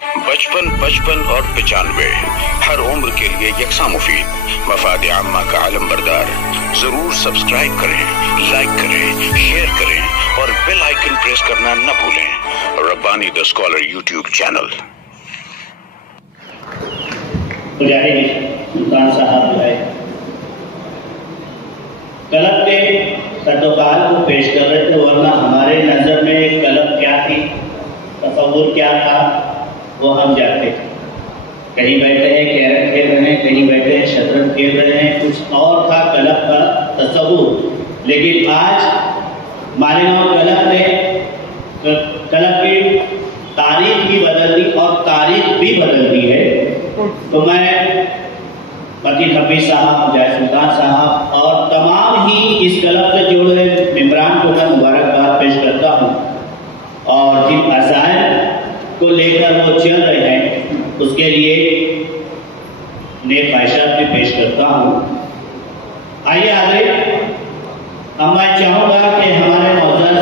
55 55 اور 95 ہر عمر کے لیے یکساں مفید، مفاد عامہ کا علم بردار۔ ضرور سبسکرائب کریں، لائک کریں، شیئر کریں اور بیل آئیکن پریس کرنا نہ بھولیں۔ ربانی دا اسکالر یوٹیوب چینل۔ مجاہد سلطان صاحب جو ہے کلب کے تدوقات کو پیش کر رہے تھے، ورنہ ہمارے نظر میں کلب کیا تھی، تصور کیا تھا، وہ ہم جانتے تھے۔ کہیں بیٹھے ہیں کیرم کھیل رہے ہیں، کہیں بیٹھے ہیں شطرنج کھیل رہے ہیں، کچھ اور تھا کلب کا تصور۔ لیکن آج مالیگاؤں کلب نے کلب کی تاریخ بھی بدل دی اور تاریخ بھی بدل دی ہے۔ تو میں متین حفیظ صاحب، مجاہد سلطان صاحب اور تمام ہی اس کلب سے جڑے ممبران کو میں مبارکباد پیش کرتا ہوں، اور جن عزائم کو لے کر وہ چل رہے ہیں اس کے لیے نیک خواہشات بھی پیش کرتا ہوں۔ آئیے آگے، اب میں چاہوں گا کہ ہمارے معزز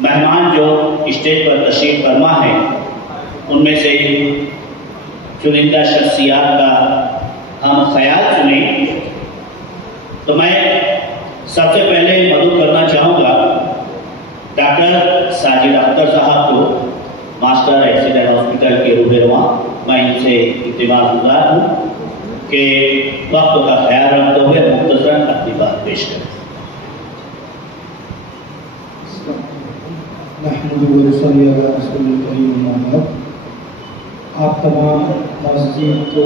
مہمان جو اسٹیج پر تشریف فرما ہیں ان میں سے چنندہ شخصیات کا ہم خیال سنیں۔ تو میں سب سے پہلے مدعو کرنا چاہوں گا ڈاکٹر ساجد اختر صاحب کو، ماسٹر ایکسیڈنٹ ہاسپٹل کے روح رواں۔ میں ان سے التماس گزار ہوں کہ وقت کا خیال رکھتے ہوئے مختصراً اپنی بات پیش کریں۔ آپ تمام معززین کو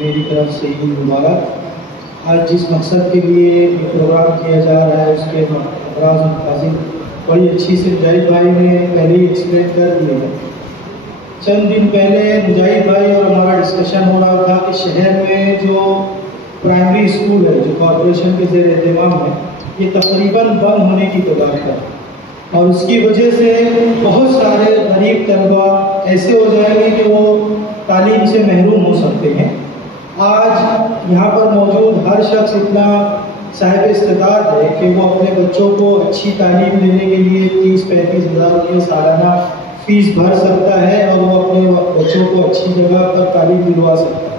میری طرف سے ہی مبارک۔ آج جس مقصد کے لیے یہ پروگرام کیا جا رہا ہے اس کے ابراز مقاصد بڑی اچھی سے مجاہد بھائی نے پہلے ہی ایکسپلین کر دیے ہیں۔ چند دن پہلے مجاہد بھائی اور ہمارا ڈسکشن ہو رہا تھا کہ شہر میں جو پرائمری اسکول ہے جو کارپوریشن کے زیر اہتمام ہے یہ تقریباً بند ہونے کی کگار پر، اور اس کی وجہ سے بہت سارے غریب طلبہ ایسے ہو جائیں گے کہ وہ تعلیم سے محروم ہو سکتے ہیں۔ آج یہاں پر موجود ہر شخص اتنا صاحب استعداد ہے کہ وہ اپنے بچوں کو اچھی تعلیم دینے کے لیے 30-35 ہزار روپئے سالانہ فیس بھر سکتا ہے اور وہ اپنے بچوں کو اچھی جگہ پر تعلیم دلوا سکتا ہے،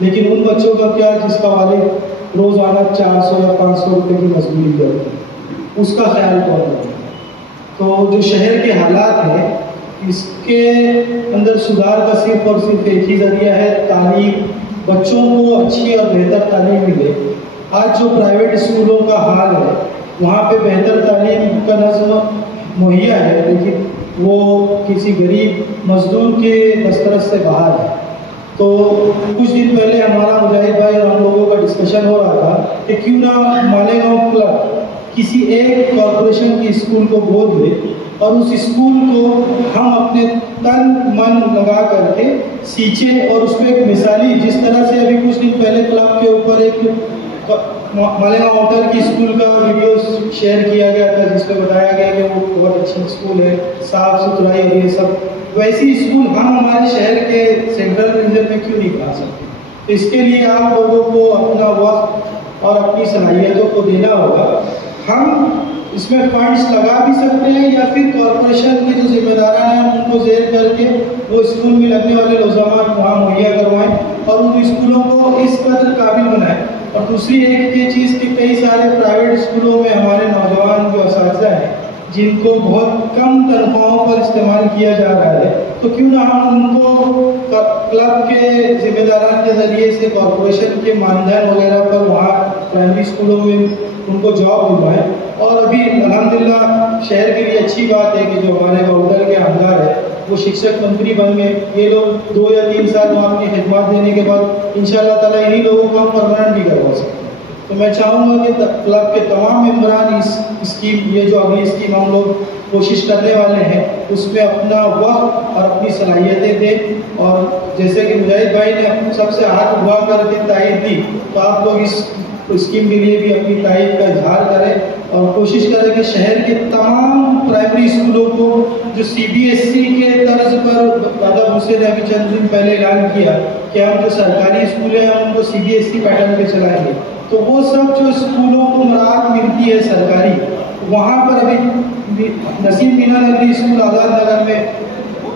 لیکن ان بچوں کا کیا جس کا والد روزانہ 400 یا 500 روپئے کی مزدوری کرتے ہیں، اس کا خیال کون رکھے؟ تو جو شہر کے حالات ہیں اس کے اندر سدھار کا صرف اور صرف ایک ہی ذریعہ ہے، تعلیم، بچوں کو اچھی اور بہتر تعلیم ملے۔ آج جو پرائیویٹ اسکولوں کا حال ہے وہاں پہ بہتر تعلیم کا نظم مہیا ہے، لیکن وہ کسی غریب مزدور کے دسترس سے باہر ہے۔ تو کچھ دن پہلے ہمارا مجاہد بھائی اور ہم لوگوں کا ڈسکشن ہو رہا تھا کہ کیوں نہ مالیگاؤں کلب کسی ایک کارپوریشن کی اسکول کو گود لے اور اس اسکول کو ہم اپنے تن من لگا کر کے سیکھیں، اور اس کو ایک مثالی، جس طرح سے ابھی کچھ دن پہلے کلب کے اوپر ایک مالیگاؤں آؤٹر کی اسکول کا ویڈیو شیئر کیا گیا تھا جس میں بتایا گیا کہ وہ بہت اچھی اسکول ہے، صاف ستھرائی اور یہ سب، ویسی اسکول ہم ہمارے شہر کے سینٹرل ریجن میں کیوں نہیں بنا سکتے؟ اس کے لیے آپ لوگوں کو اپنا وقت اور اپنی صلاحیتوں کو دینا ہوگا۔ ہم اس میں فنڈز لگا بھی سکتے ہیں یا پھر کارپوریشن کے جو ذمہ داران ہیں ان کو زیر کر کے وہ اسکول میں لگنے والے لوازمات وہاں مہیا کروائیں اور ان اسکولوں کو اس قدر قابل بنائیں۔ اور دوسری ایک یہ چیز کہ کئی سارے پرائیویٹ اسکولوں میں ہمارے نوجوان جو اساتذہ ہیں جن کو بہت کم تنخواہوں پر استعمال کیا جا رہا ہے، تو کیوں نہ ہم ان کو کلب کے ذمہ داران کے ذریعے سے کارپوریشن کے ماندان وغیرہ پر وہاں پرائمری اسکولوں میں ان کو جاب دلوائیں۔ اور ابھی الحمدللہ شہر کے لیے اچھی بات ہے کہ جو ہمارے گورنر کے عملدار ہے وہ شکشک منتری بن گئے، یہ لوگ 2 یا 3 سال وہاں اپنی خدمات دینے کے بعد انشاءاللہ تعالیٰ انہی لوگوں کو ہم پرماننٹ بھی کروا سکتے ہیں۔ تو میں چاہوں گا کہ کلب کے تمام ممبران اس اسکیم، یہ جو اگلی اسکیم ہم لوگ کوشش کرنے والے ہیں اس میں اپنا وقت اور اپنی صلاحیتیں دیں، اور جیسے کہ مجاہد بھائی نے سب سے ہاتھ اٹھا کر کے تائید دی تو آپ لوگ اس اسکیم کے لیے بھی اپنی تائید کا اظہار کریں اور کوشش کریں کہ شہر کے تمام پرائمری اسکولوں کو جو CBSE کے طرز پر دادا بھوسے نے ابھی چند دن پہلے اعلان کیا کہ ہم جو سرکاری اسکولیں ہیں ان کو CBSE پیٹرن پہ چلائیں گے، تو وہ سب جو اسکولوں کو مراعات ملتی ہے سرکاری، وہاں پر ابھی نسیم مینا نگری اسکول آزاد نگر میں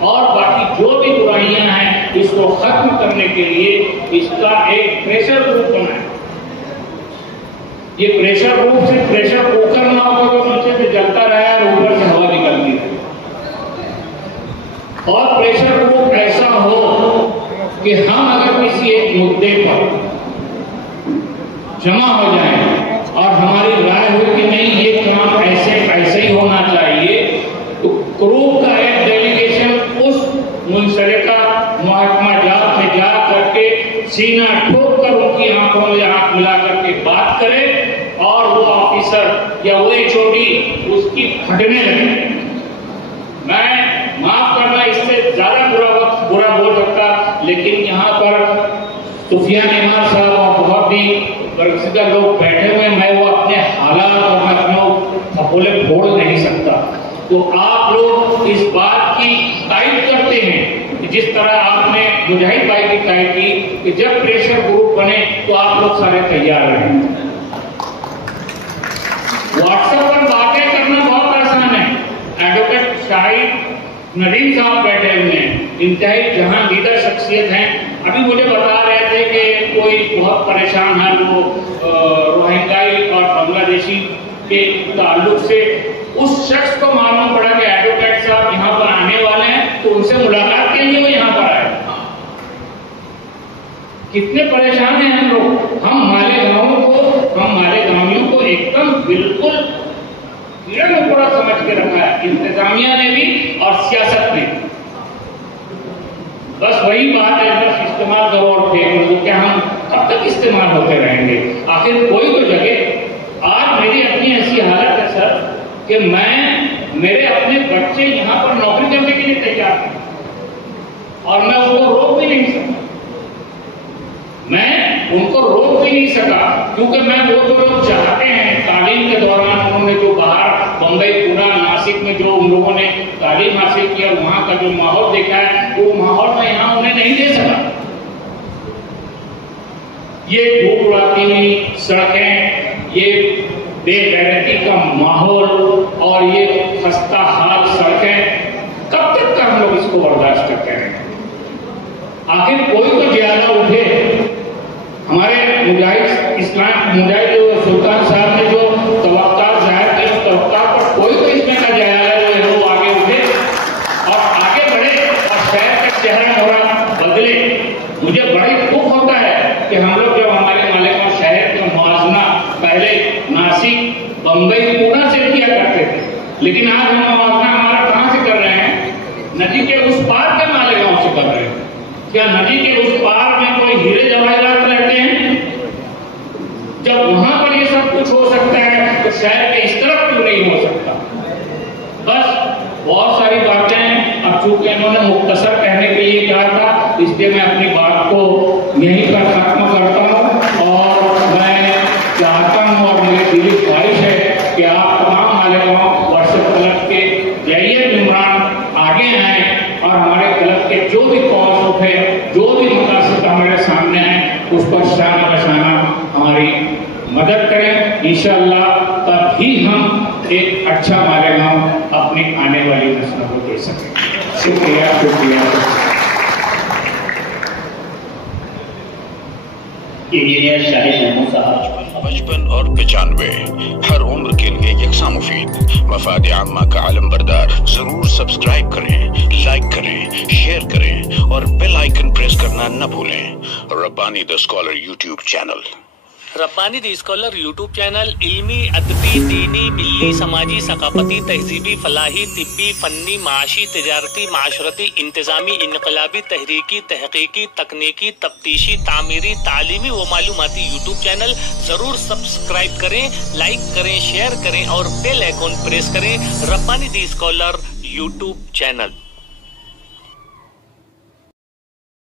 اور باقی جو بھی برائیاں ہیں اس کو ختم کرنے کے لیے اس کا ایک پریشر گروپ بنائیں. یہ پریشر گروپ سے پریشر کوکر نہ ہو تو نیچے سے جلتا رہا اور اوپر سے ہوا نکلتی ہے. اور پریشر گروپ ایسا ہو کہ ہم اگر کسی ایک مدعے پر جمع ہو جائیں اور ہماری رائے ہو کہ نہیں یہ کام ایسے ہی ہونا چاہیے، تو گروپ کا ایک ڈیلیگیشن اس منسلکہ محکمہ جات میں جا کر کے سینہ ٹھوک کر ان کی آنکھوں میں ہاتھ ملا کر کے بات کرے اور وہ آفیسر یا وہ HOD اس کی پھٹنے لگے. میں معاف کرنا اس سے زیادہ برا بول سکتا، لیکن یہاں پر سفیان امام صاحب اور بہت بھی برگزیدہ لوگ بیٹھے ہوئے، میں وہ اپنے حالات اور میں اپنے پھپولے پھوڑ نہیں سکتا. تو آپ لوگ اس بات کی تائید کرتے ہیں کہ جس طرح آپ نے مجاہد بھائی کی تائید کی کہ جب پریشر گروپ بنے تو آپ لوگ سارے تیار رہیں. واٹس ایپ پر باتیں کرنا بہت آسان ہے. ایڈوکیٹ شاہد ندیم صاحب بیٹھے ہوئے ہیں، انتہائی جہاندیدہ شخصیت ہیں. ابھی مجھے بتا رہے تھے کہ کوئی بہت پریشان ہے وہ روہنگائی اور بنگلہ دیشی کے تعلق سے. اس شخص کو معلوم پڑا کہ ایڈوکیٹ صاحب یہاں پر آنے والے ہیں تو ان سے ملاقات کے لیے وہ یہاں پر آئے. کتنے پریشان ہیں ہم لوگ. ہم مالیگاؤں کو ایک دم بالکل کیڑے مکوڑا سمجھ کے رکھا ہے، انتظامیہ نے بھی اور سیاست نے. بس وہی بات ہے، بس استعمال کرو اور پھینک دو. کیا ہم کب تک استعمال ہوتے رہیں گے؟ آخر کوئی تو جگہ. آج میری اپنی ایسی حالت ہے سر کہ میرے اپنے بچے یہاں پر نوکری کرنے کے لیے تیار ہیں اور میں ان کو روک بھی نہیں سکا. کیونکہ میں وہ جو لوگ چاہتے ہیں تعلیم کے دوران انہوں نے جو باہر بمبئی، پونا، ناسک میں جو ان لوگوں نے تعلیم حاصل کیا، وہاں کا جو ماحول دیکھا ہے، وہ ماحول میں یہاں انہیں نہیں دے سکا. یہ دھوپ اڑاتی ہوئی سڑکیں، یہ بے غیرتی کا ماحول اور یہ خستہ حال سڑکیں، کب تک ہم لوگ اس کو برداشت کرتے ہیں؟ آخر کوئی تو زیادہ اٹھے. ہمارے مجاہد سلطان صاحب نے جو توقعات ظاہر کی، اس توقعات پر کوئی تو اس میں کا جائزہ جو ہے وہ آگے اٹھے اور آگے بڑھے اور شہر کا چہرہ مہرہ بدلے. مجھے بڑی دکھ ہوتا ہے کہ ہم لوگ جب ہمارے مالیگاؤں شہر کا موازنہ پہلے ناسک، بمبئی، پونا سے کیا کرتے تھے، لیکن آج ہم موازنہ ہمارا کہاں سے کر رہے ہیں؟ ندی کے اس پار کے مالیگاؤں سے کر رہے ہیں. کیا ندی کے اس پار میں کوئی ہیرے جواہرات رہتے ہیں؟ جب وہاں پر یہ سب کچھ ہو سکتا ہے تو شہر کے اس طرف کیوں نہیں ہو سکتا؟ بس بہت ساری باتیں ہیں. اب چونکہ انہوں نے مختصر کہنے کے لیے کہا تھا، اس لیے میں اپنی بات کو یہیں پر ختم کرتا ہوں. اور میں چاہتا ہوں اور میری دلی خواہش ہے کہ آپ تمام مالیگاؤں ورثت کلب کے جائیے ممبران آگے آئیں اور ہمارے کلب کے جو بھی کانسیپٹ ہے، جو بھی مقاصد ہمارے سامنے ہیں، اس پر شانہ بشانہ ہماری مدد کریں. انشاءاللہ تب ہی ہم ایک اچھا مالیگاؤں اپنی آنے والی نسلوں کو دے سکیں. شکریہ. انجینئر شاہد محمود صاحب. 55 اور 95 ہر عمر کے لیے یکساں مفید. مفاد عامہ کا علم بردار. ضرور سبسکرائب کریں، لائک کریں، شیئر کریں اور بیل آئیکن پریس کرنا نہ بھولیں. ربانی دی اسکالر یوٹیوب چینل. ربانی دی اسکالر یوٹیوب چینل علمی، ادبی، دینی، ملی، سماجی، ثقافتی، تہذیبی، فلاحی، طبی، فنی، معاشی، تجارتی، معاشرتی، انتظامی، انقلابی، تحریکی، تحقیقی، تکنیکی، تفتیشی، تعمیری، تعلیمی و معلوماتی یوٹیوب چینل. ضرور سبسکرائب کریں، لائک کریں، شیئر کریں اور بیل آئیکن پریس کریں. ربانی دی اسکالر یوٹیوب چینل.